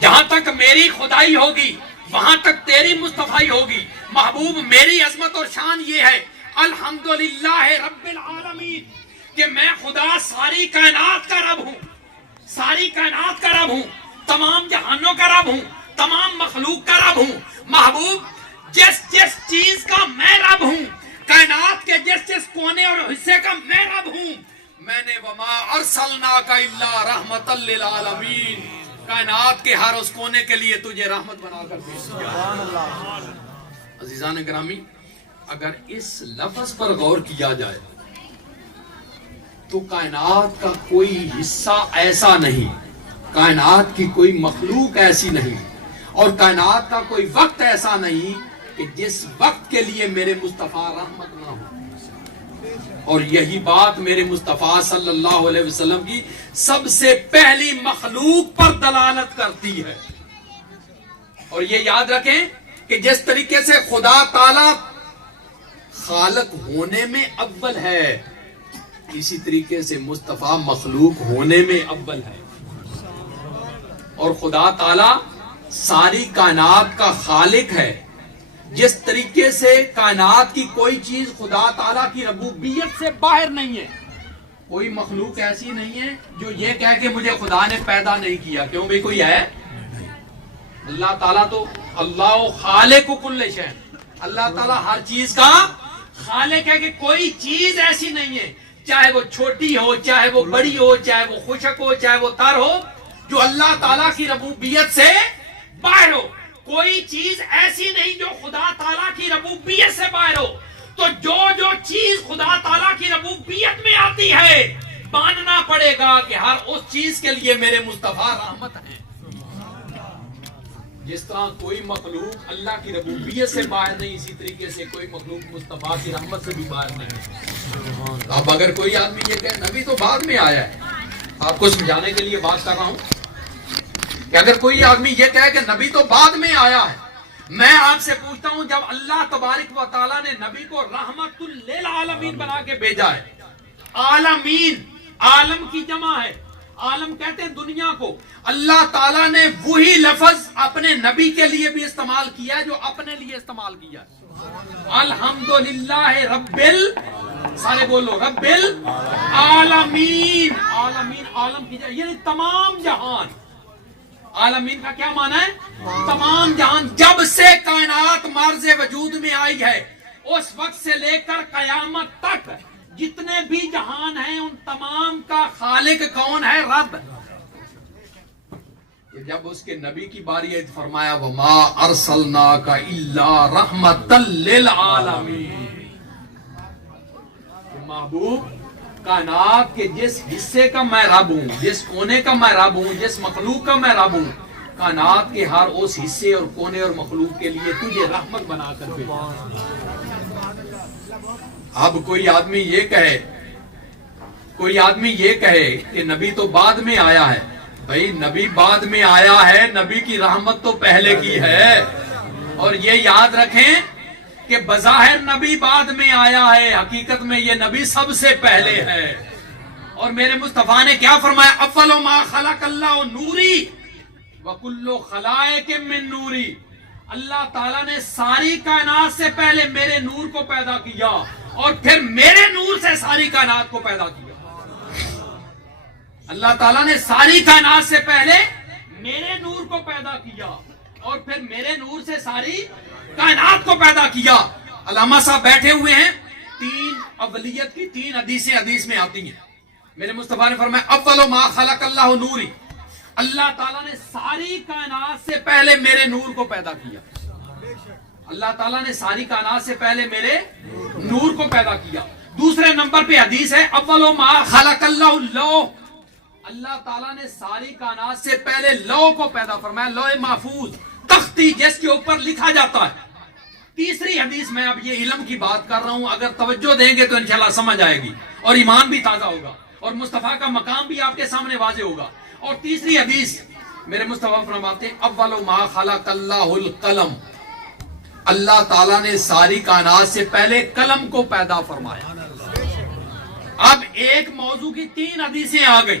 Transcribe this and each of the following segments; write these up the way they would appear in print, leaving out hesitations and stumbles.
جہاں تک میری خدائی ہوگی وہاں تک تیری مصطفائی ہوگی. محبوب میری عظمت اور شان یہ ہے الحمدللہ رب العالمین کہ میں خدا ساری کائنات کا رب ہوں, ساری کائنات کا رب ہوں, تمام جہانوں کا رب ہوں, تمام مخلوق کا رب ہوں. محبوب جس جس چیز کا میں رب ہوں, کائنات کے جس جس کونے اور حصے کا میں رب ہوں, میں نے وما ارسلناک الا رحمۃ للعالمین, کائنات کے ہر اس کونے کے لیے تجھے رحمت بنا کر پیش کیا. عزیزان گرامی, اگر اس لفظ پر غور کیا جائے تو کائنات کا کوئی حصہ ایسا نہیں, کائنات کی کوئی مخلوق ایسی نہیں, اور کائنات کا کوئی وقت ایسا نہیں کہ جس وقت کے لیے میرے مصطفیٰ رحمت نہ ہو. اور یہی بات میرے مصطفیٰ صلی اللہ علیہ وسلم کی سب سے پہلی مخلوق پر دلالت کرتی ہے. اور یہ یاد رکھیں کہ جس طریقے سے خدا تعالی خالق ہونے میں اول ہے, اسی طریقے سے مصطفیٰ مخلوق ہونے میں اول ہے. اور خدا تعالی ساری کائنات کا خالق ہے. جس طریقے سے کائنات کی کوئی چیز خدا تعالیٰ کی ربوبیت سے باہر نہیں ہے, کوئی مخلوق ایسی نہیں ہے جو یہ کہہ کہ مجھے خدا نے پیدا نہیں کیا. کیوں بھئی کوئی ہے؟ اللہ تعالیٰ تو اللہ خالق کل شیء, اللہ تعالیٰ ہر چیز کا خالق ہے کہ کوئی چیز ایسی نہیں ہے, چاہے وہ چھوٹی ہو, چاہے وہ بڑی ہو, چاہے وہ خشک ہو, چاہے وہ تر ہو, جو اللہ تعالیٰ کی ربوبیت سے باہر ہو. کوئی چیز ایسی نہیں جو خدا تعالیٰ کی ربوبیت سے باہر ہو. تو جو چیز خدا تعالیٰ کی ربوبیت میں آتی ہے, ماننا پڑے گا کہ ہر اس چیز کے لیے میرے مصطفیٰ رحمت ہیں. جس طرح کوئی مخلوق اللہ کی ربوبیت سے باہر نہیں, اسی طریقے سے کوئی مخلوق مصطفیٰ کی رحمت سے بھی باہر نہیں. اب اگر کوئی آدمی یہ کہ نبی تو بعد میں آیا ہے, آپ کو سمجھانے کے لیے بات کر رہا ہوں کہ اگر کوئی آدمی یہ کہے کہ نبی تو بعد میں آیا ہے, میں آپ سے پوچھتا ہوں جب اللہ تبارک و تعالیٰ نے نبی کو رحمت للعالمین بنا کے بھیجا ہے, عالمین عالم کی جمع ہے, عالم کہتے ہیں دنیا کو, اللہ تعالیٰ نے وہی لفظ اپنے نبی کے لیے بھی استعمال کیا ہے جو اپنے لیے استعمال کیا ہے. الحمدللہ رب سارے بولو رب العالمین. عالمین عالم کی جمع یعنی تمام جہان. عالمین کا کیا معنی ہے؟ تمام جہان. جب سے کائنات معرض وجود میں آئی ہے اس وقت سے لے کر قیامت تک جتنے بھی جہان ہیں ان تمام کا خالق کون ہے؟ رب. جب اس کے نبی کی باری ہے فرمایا وما ارسلناک الا رحمۃ للعالمین. محبوب کائنات کے جس حصے کا میں رب ہوں, جس کونے کا میں رب ہوں, جس مخلوق کا میں رب ہوں, کائنات کے ہر اس حصے اور کونے اور مخلوق کے لیے تجھے رحمت بنا کر بھیجا. اب کوئی آدمی یہ کہے کہ نبی تو بعد میں آیا ہے. بھائی نبی بعد میں آیا ہے, نبی کی رحمت تو پہلے کی ہے. اور یہ یاد رکھیں کہ بظاہر نبی بعد میں آیا ہے, حقیقت میں یہ نبی سب سے پہلے ہے. اور میرے مصطفیٰ نے کیا فرمایا؟ اول ما خلق اللہ نوری وکل خلائق من نوری. اللہ تعالیٰ نے ساری کائنات سے پہلے میرے نور کو پیدا کیا اور پھر میرے نور سے ساری کائنات کو پیدا کیا. اللہ تعالیٰ نے ساری کائنات سے پہلے میرے نور کو پیدا کیا اور پھر میرے نور سے ساری کائنات کو پیدا کیا. علامہ صاحب بیٹھے ہوئے ہیں, 3 اولیت کی 3 حدیثیں حدیث میں آتی ہیں. میرے مصطفیٰ نے فرمایا اول ما خلق اللہ نوری, اللہ تعالیٰ نے ساری کائنات سے پہلے میرے نور کو پیدا کیا. اللہ تعالیٰ نے ساری کائنات سے پہلے میرے نور کو پیدا کیا. دوسرے نمبر پہ حدیث ہے اول ما خلق اللہ لوح, اللہ تعالیٰ نے ساری کائنات سے پہلے لوح کو پیدا فرمایا. لوح محفوظ, تختی جس کے اوپر لکھا جاتا ہے. تیسری حدیث میں اب یہ علم کی بات کر رہا ہوں, اگر توجہ دیں گے تو انشاءاللہ سمجھ آئے گی اور ایمان بھی تازہ ہوگا اور مصطفیٰ کا مقام بھی آپ کے سامنے واضح ہوگا. اور تیسری حدیث میرے مصطفیٰ فرماتے ہیں اول ما خلق اللہ القلم, اللہ تعالیٰ نے ساری کائنات سے پہلے قلم کو پیدا فرمایا. اب ایک موضوع کی 3 حدیثیں آ گئی.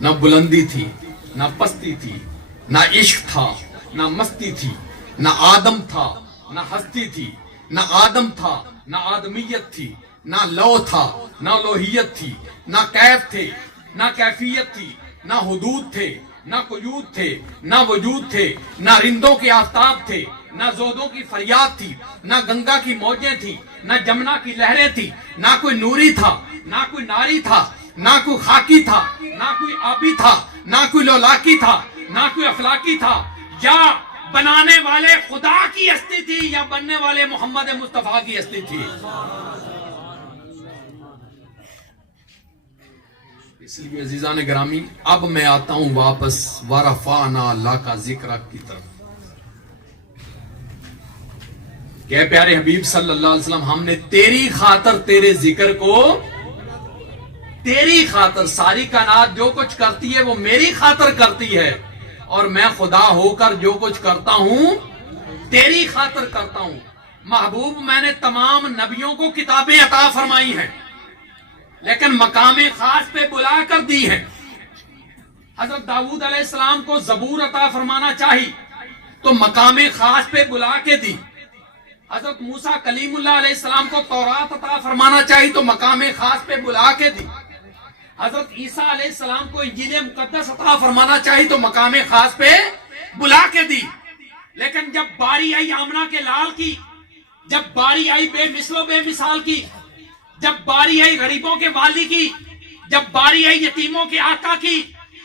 نہ بلندی تھی نہ پستی تھی، نہ عشق تھا نہ مستی تھی، نہ آدم تھا نہ ہستی تھی، نہ آدم تھا نہ آدمیت تھی، نہ لو تھا نہ لوہیت تھی، نہ کیف تھے نہ کیفیت تھی، نہ حدود تھے نہ قیود تھے، نہ وجود تھے، نہ رندوں کے آفتاب تھے، نہ زودوں کی فریاد تھی، نہ گنگا کی موجیں تھی، نہ جمنا کی لہریں تھی، نہ کوئی نوری تھا نہ کوئی ناری تھا، نہ کوئی خاکی تھا نہ کوئی آبی تھا، نہ کوئی لولاکی تھا نہ کوئی افلاکی تھا، یا بنانے والے خدا کی ہستی تھی یا بننے والے محمد مصطفیٰ کی ہستی تھی۔ اس لیے عزیزان گرامی، اب میں آتا ہوں واپس ورفعنا اللہ کا ذکر کی طرف کہ پیارے حبیب صلی اللہ علیہ وسلم، ہم نے تیری خاطر تیرے ذکر کو، تیری خاطر، ساری کائنات جو کچھ کرتی ہے وہ میری خاطر کرتی ہے، اور میں خدا ہو کر جو کچھ کرتا ہوں تیری خاطر کرتا ہوں۔ محبوب، میں نے تمام نبیوں کو کتابیں عطا فرمائی ہیں لیکن مقام خاص پہ بلا کر دی ہے۔ حضرت داؤد علیہ السلام کو زبور عطا فرمانا چاہی تو مقام خاص پہ بلا کے دی۔ حضرت موسیٰ کلیم اللہ علیہ السلام کو تورات عطا فرمانا چاہی تو مقام خاص پہ بلا کے دی۔ حضرت عیسیٰ علیہ السلام کو انجیل مقدس عطا فرمانا چاہی تو مقام خاص پہ بلا کے دی۔ لیکن جب باری آئی آمنہ کے لال کی، جب باری آئی بے مثل و بے مثال کی، جب باری آئی غریبوں کے والی کی، جب باری آئی یتیموں کے آقا کی،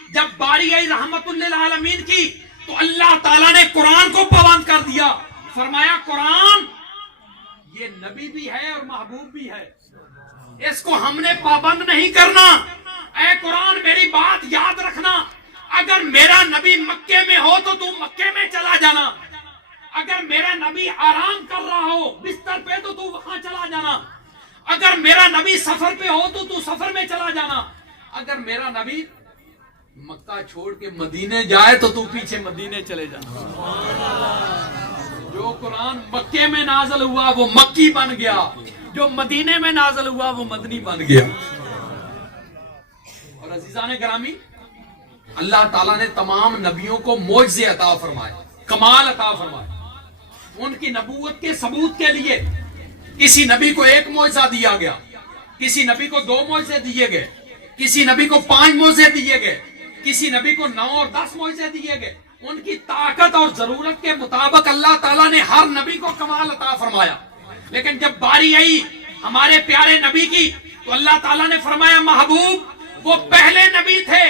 جب باری آئی رحمت للعالمین کی، تو اللہ تعالیٰ نے قرآن کو پابند کر دیا۔ فرمایا قرآن یہ نبی بھی ہے اور محبوب بھی ہے، اس کو ہم نے پابند نہیں کرنا۔ اے قرآن میری بات یاد رکھنا، اگر میرا نبی مکے میں ہو تو تم مکے میں چلا جانا، اگر میرا نبی آرام کر رہا ہو بستر پہ تو وہاں چلا جانا، اگر میرا نبی سفر پہ ہو تو سفر میں چلا جانا، اگر میرا نبی مکہ چھوڑ کے مدینے جائے تو پیچھے مدینے چلے جانا۔ جو قرآن مکے میں نازل ہوا وہ مکی بن گیا، جو مدینے میں نازل ہوا وہ مدنی بن گیا۔ اور عزیزان گرامی، اللہ تعالیٰ نے تمام نبیوں کو معجزے عطا فرمائے، کمال عطا فرمائے۔ ان کی نبوت کے ثبوت کے لیے کسی نبی کو ایک معجزہ دیا گیا، کسی نبی کو 2 معجزے دیے گئے، کسی نبی کو 5 معجزے دیے گئے، کسی نبی کو 9 اور 10 معجزے دیے گئے۔ ان کی طاقت اور ضرورت کے مطابق اللہ تعالیٰ نے ہر نبی کو کمال عطا فرمایا۔ لیکن جب باری آئی ہمارے پیارے نبی کی تو اللہ تعالیٰ نے فرمایا محبوب وہ پہلے نبی تھے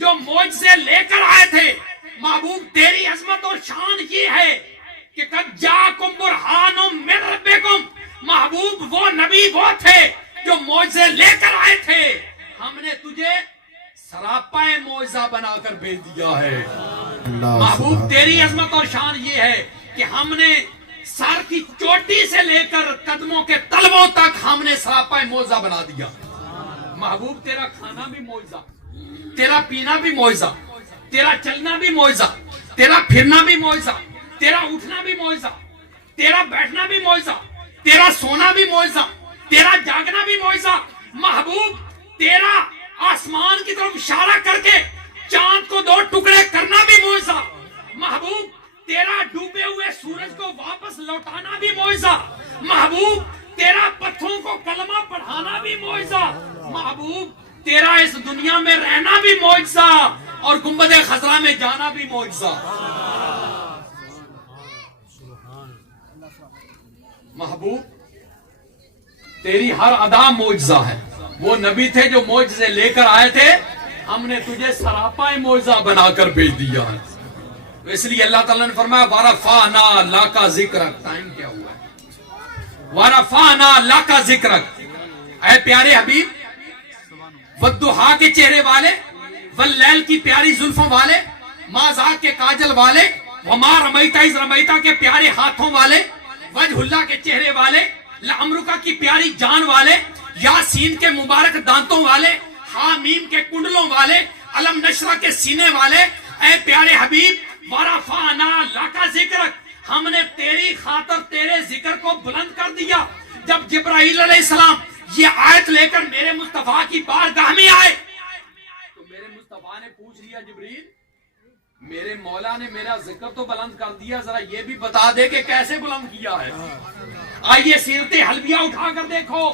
جو معجزے لے کر آئے تھے۔ محبوب تیری عظمت اور شان یہ ہے کہ قد جاءکم برہان من ربکم، محبوب وہ نبی وہ تھے جو معجزے لے کر آئے تھے، ہم نے تجھے سراپا معجزہ بنا کر بھیج دیا ہے۔ محبوب تیری عظمت اور شان یہ ہے کہ ہم نے سر کی چوٹی سے لے کر قدموں کے تلووں تک ہم نے سراپا معجزہ بنا دیا۔ محبوب تیرا کھانا بھی معجزہ، تیرا پینا بھی معجزہ، تیرا چلنا بھی معجزہ، تیرا پھرنا بھی معجزہ، تیرا اٹھنا بھی معجزہ، تیرا بیٹھنا بھی معجزہ، تیرا سونا بھی معجزہ، تیرا جاگنا بھی معجزہ۔ محبوب تیرا آسمان کی طرف اشارہ کر کے چاند کو 2 ٹکڑے کرنا بھی معجزہ۔ محبوب تیرا ڈوبے ہوئے سورج کو واپس لوٹانا بھی معجزہ۔ محبوب تیرا پتھروں کو کلمہ پڑھانا بھی معجزہ۔ محبوب تیرا اس دنیا میں رہنا بھی معجزہ اور گنبد خضرا میں جانا بھی معجزہ۔ محبوب تیری ہر ادا معجزہ ہے۔ وہ نبی تھے جو معجزے لے کر آئے تھے، ہم نے تجھے سراپا معجزہ بنا کر بھیج دیا ہے۔ اس لیے اللہ تعالیٰ نے فرمایا وَرَفَعْنَا لَكَ ذِكْرَكَ۔ ٹائم کیا ہوا ہے؟ وَرَفَعْنَا لَكَ ذِكْرَكَ۔ اے پیارے حبیب، وَالضُّحَىٰ کے چہرے والے، وَاللَّيْلِ کی پیاری زلفوں والے، مَا ذَاكَ کے کاجل والے، وَمَا رَمَيْتَ إِذْ رَمَيْتَ کے پیارے ہاتھوں والے، وجہ اللہ کے چہرے والے، لعمرکا کی پیاری جان والے، یاسین کے مبارک دانتوں والے، حامیم کے کنڈلوں والے، علم نشرہ کے سینے والے۔ اے پیارے حبیب، وَرَفَعْنَا لَكَ ذِكْرَكَ، ہم نے تیری خاطر تیرے ذکر کو بلند کر دیا۔ جب جبرائیل علیہ السلام یہ آیت لے کر میرے مصطفیٰ کی بارگاہ میں آئے تو میرے مصطفیٰ مصطفیٰ نے پوچھ لیا جبریل میرے مولا نے میرا ذکر تو بلند کر دیا، ذرا یہ بھی بتا دے کہ کیسے بلند کیا ہے۔ آئیے سیرت حلبیہ اٹھا کر دیکھو،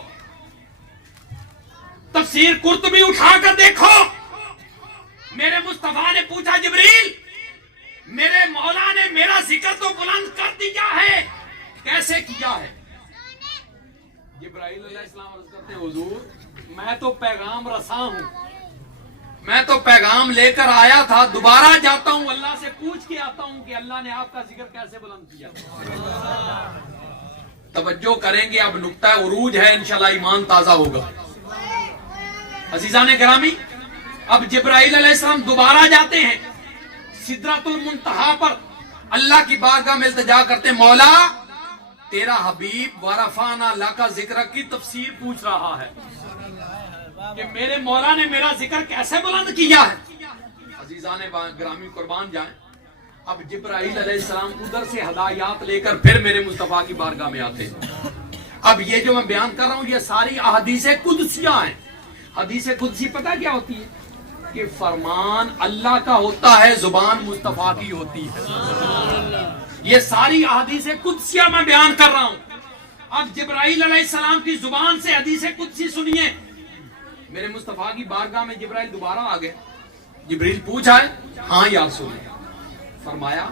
تفسیر قرطبی اٹھا کر دیکھو۔ میرے مصطفیٰ نے پوچھا جبریل میرے مولا نے میرا ذکر تو بلند کر دیا ہے، کیسے کیا ہے؟ جبرائیل علیہ السلام عرض کرتے ہیں حضور میں تو پیغام رساں ہوں، میں تو پیغام لے کر آیا تھا، دوبارہ جاتا ہوں اللہ سے پوچھ کے آتا ہوں کہ اللہ نے آپ کا ذکر کیسے بلند کیا۔ توجہ کریں گے، اب نقطہ عروج ہے، انشاءاللہ ایمان تازہ ہوگا۔ عزیزان گرامی، اب جبرائیل علیہ السلام دوبارہ جاتے ہیں سدرۃ المنتہا پر، اللہ کی بارگاہ میں التجا کرتے ہیں مولا تیرا حبیب ورفعنا لک ذکر کی تفسیر پوچھ رہا ہے کہ میرے مولا نے میرا ذکر کیسے بلند کیا ہے۔ عزیزان گرامی قربان جائیں، اب جبرائیل علیہ السلام ادھر سے ہدایات لے کر پھر میرے مصطفیٰ کی بارگاہ میں آتے ہیں۔ اب یہ جو میں بیان کر رہا ہوں یہ ساری احادیث قدسیہ ہیں۔ حدیث قدسی پتہ کیا ہوتی ہے؟ کہ فرمان اللہ کا ہوتا ہے، زبان مصطفیٰ کی ہوتی ہے۔ یہ ساری احادیث قدسیہ میں بیان کر رہا ہوں۔ اب جبرائیل علیہ السلام کی زبان سے حدیث قدسی سنیے۔ میرے مصطفیٰ کی بارگاہ میں جبرائیل دوبارہ آ گئے۔ جبریل پوچھا ہے ہاں یا رسول اللہ، فرمایا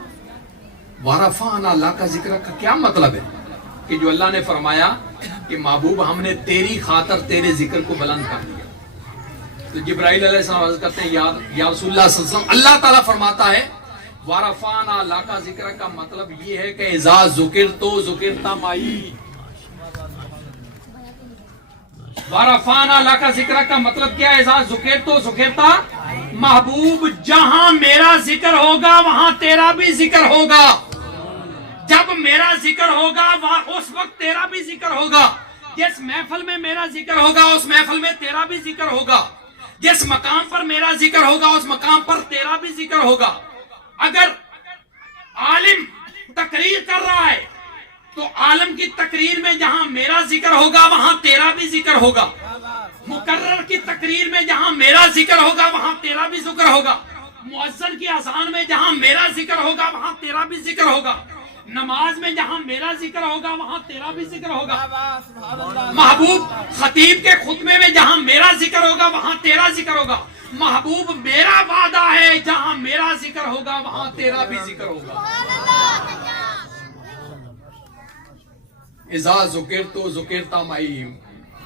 ورفعنا لک ذکر کا کیا مطلب ہے؟ کہ جو اللہ نے فرمایا کہ محبوب ہم نے تیری خاطر تیرے ذکر کو بلند کر دیا۔ تو جبرائیل علیہ السلام عرض کرتے ہیں یا رسول اللہ صلی اللہ علیہ وسلم، اللہ تعالیٰ فرماتا ہے ورفعنا لک ذکر کا مطلب یہ ہے کہ اذا ذکرت ذکرت معی۔ ورفعنا لک ذکر کا مطلب کیا ہے؟ اذا ذکرت ذکرت، محبوب جہاں میرا ذکر ہوگا وہاں تیرا بھی ذکر ہوگا، جب میرا ذکر ہوگا اس وقت تیرا بھی ذکر ہوگا، جس محفل میں میرا ذکر ہوگا اس محفل میں تیرا بھی ذکر ہوگا، جس مقام پر میرا ذکر ہوگا اس مقام پر تیرا بھی ذکر ہوگا۔ اگر عالم تقریر کر رہا ہے تو عالم کی تقریر میں جہاں میرا ذکر ہوگا وہاں تیرا بھی ذکر ہوگا، مقرر کی تقریر میں جہاں میرا ذکر ہوگا وہاں تیرا بھی ذکر ہوگا، مؤذن کی اذان میں جہاں میرا ذکر ہوگا وہاں تیرا بھی ذکر ہوگا، نماز میں جہاں میرا ذکر ہوگا وہاں تیرا بھی ذکر ہوگا۔ محبوب خطیب کے خطبے میں جہاں میرا ذکر ہوگا وہاں تیرا ذکر ہوگا۔ محبوب میرا وعدہ ہے جہاں میرا ذکر ہوگا وہاں تیرا بھی ذکر ہوگا۔ اذا ذکرت ذکرت معی،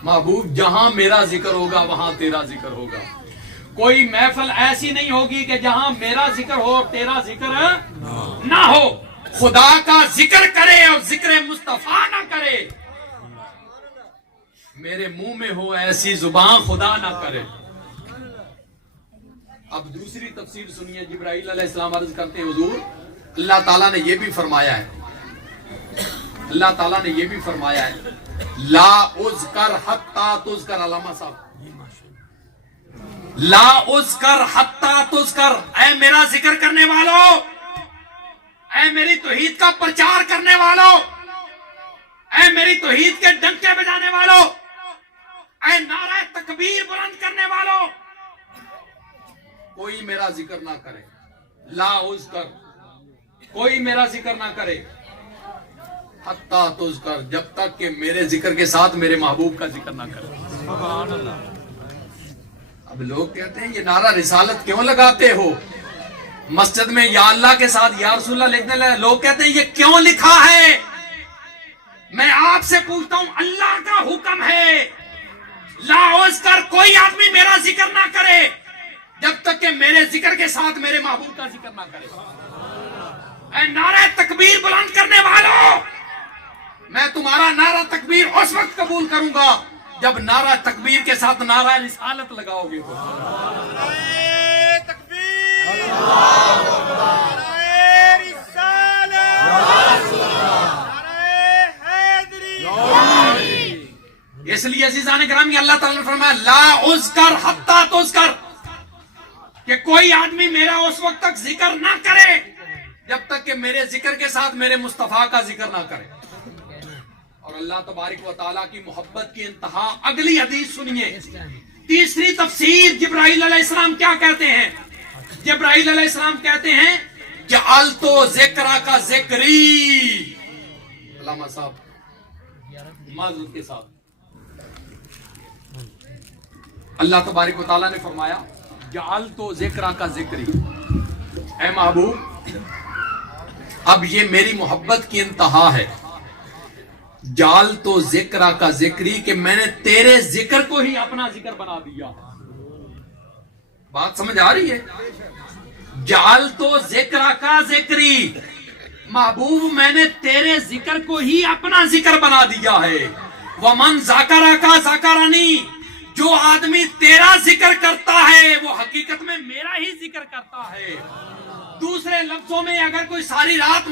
محبوب جہاں میرا ذکر ہوگا وہاں تیرا ذکر ہوگا۔ کوئی محفل ایسی نہیں ہوگی کہ جہاں میرا ذکر ہو اور تیرا ذکر نہ ہو، خدا کا ذکر کرے اور ذکر مصطفیٰ نہ کرے، میرے منہ میں ہو ایسی زبان خدا نہ کرے۔ اب دوسری تفسیر سنیے، جبرائیل علیہ السلام عرض کرتے ہیں حضور اللہ تعالیٰ نے یہ بھی فرمایا ہے، اللہ تعالیٰ نے یہ بھی فرمایا ہے لا اذکر حتی تذکر، علامہ صاحب لا اذکر حتی تذکر، اے میرا ذکر کرنے والوں، اے میری توحید کا پرچار کرنے والوں، اے میری توحید کے ڈنکے بجانے والوں، اے نعرہ تکبیر بلند کرنے والوں، کوئی میرا ذکر نہ کرے، لا اذکر، کوئی میرا ذکر نہ کرے حتی تذکر، جب تک کہ میرے ذکر کے ساتھ میرے محبوب کا ذکر نہ کرے۔ سبحان اللہ۔ اب لوگ کہتے ہیں یہ نعرہ رسالت کیوں لگاتے ہو؟ مسجد میں یا اللہ کے ساتھ یا رسول اللہ لکھنے لگے، لوگ کہتے ہیں یہ کیوں لکھا ہے؟ میں آپ سے پوچھتا ہوں، اللہ کا حکم ہے لا اذکر، کوئی آدمی میرا ذکر نہ کرے جب تک کہ میرے ذکر کے ساتھ میرے محبوب کا ذکر نہ کرے۔ اے نعرہ تکبیر بلند کرنے والوں، میں تمہارا نعرہ تکبیر اس وقت قبول کروں گا جب نعرہ تکبیر کے ساتھ نعرہ رسالت لگاؤ گے۔ اس لیے عزیزان گرامی اللہ تعالیٰ نے فرمایا لا اذکر حتی تذکر، کہ کوئی آدمی میرا اس وقت تک ذکر نہ کرے جب تک کہ میرے ذکر کے ساتھ میرے مصطفیٰ کا ذکر نہ کرے۔ اور اللہ تبارک و تعالیٰ کی محبت کی انتہا، اگلی حدیث سنیے، تیسری تفسیر جبرائیل علیہ السلام کیا کہتے ہیں؟ جبرائیل علیہ السلام کہتے ہیں جعلتو ذکرہ کا ذکری، علامہ صاحب معذرت کے ساتھ، اللہ تبارک و تعالیٰ نے فرمایا جعلتو ذکرہ کا ذکری، اے محبوب اب یہ میری محبت کی انتہا ہے، جعلتو ذکرہ کا ذکری کہ میں نے تیرے ذکر کو ہی اپنا ذکر بنا دیا۔ بات سمجھ آ رہی ہے؟ جعلتو ذکرہ کا ذکری، محبوب میں نے تیرے ذکر کو ہی اپنا ذکر بنا دیا ہے۔ ومن ذاکرہ کا ذاکرانی، جو آدمی تیرا ذکر کرتا ہے وہ حقیقت میں میرا ہی ذکر کرتا ہے۔ دوسرے لفظوں میں اگر کوئی ساری رات